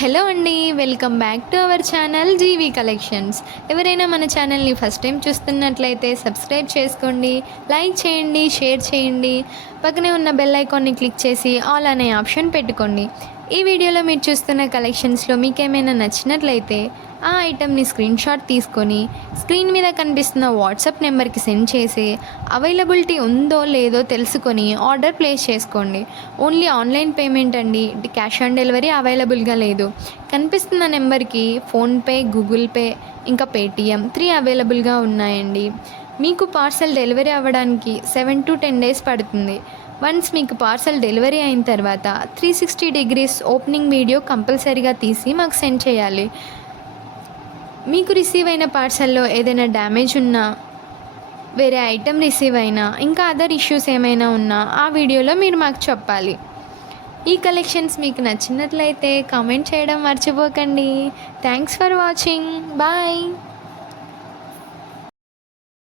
Hello అండి. Welcome back to our channel GV collections. ఎవరైనా మన ఛానల్ని ఫస్ట్ టైం చూస్తున్నట్లయితే సబ్స్క్రైబ్ చేసుకోండి, లైక్ చేయండి, షేర్ చేయండి. పక్కనే ఉన్న బెల్ ఐకాన్ని క్లిక్ చేసి ఆల్ అనే ఆప్షన్ పెట్టుకోండి. ఈ వీడియోలో మీరు చూస్తున్న కలెక్షన్స్లో మీకేమైనా నచ్చినట్లయితే ఆ ఐటెంని స్క్రీన్ షాట్ తీసుకొని స్క్రీన్ మీద కనిపిస్తున్న వాట్సాప్ నెంబర్కి సెండ్ చేసి అవైలబిలిటీ ఉందో లేదో తెలుసుకొని ఆర్డర్ ప్లేస్ చేసుకోండి. ఓన్లీ ఆన్లైన్ పేమెంట్ అండి, క్యాష్ ఆన్ డెలివరీ అవైలబుల్గా లేదు. కనిపిస్తున్న నెంబర్కి ఫోన్పే, గూగుల్ పే, ఇంకా పేటిఎం 3 అవైలబుల్గా ఉన్నాయండి. మీకు పార్సల్ డెలివరీ అవ్వడానికి 7 to 10 డేస్ పడుతుంది. వన్స్ మీకు పార్సల్ డెలివరీ అయిన తర్వాత 360 డిగ్రీస్ ఓపెనింగ్ వీడియో కంపల్సరీగా తీసి మాకు సెండ్ చేయాలి. మీకు రిసీవ్ అయిన పార్సల్లో ఏదైనా డ్యామేజ్ ఉన్నా, వేరే ఐటెం రిసీవ్ అయినా, ఇంకా అదర్ ఇష్యూస్ ఏమైనా ఉన్నా ఆ వీడియోలో మీరు మాకు చెప్పాలి. ఈ కలెక్షన్స్ మీకు నచ్చినట్లయితే కామెంట్ చేయడం మర్చిపోకండి. Thanks for watching. బాయ్.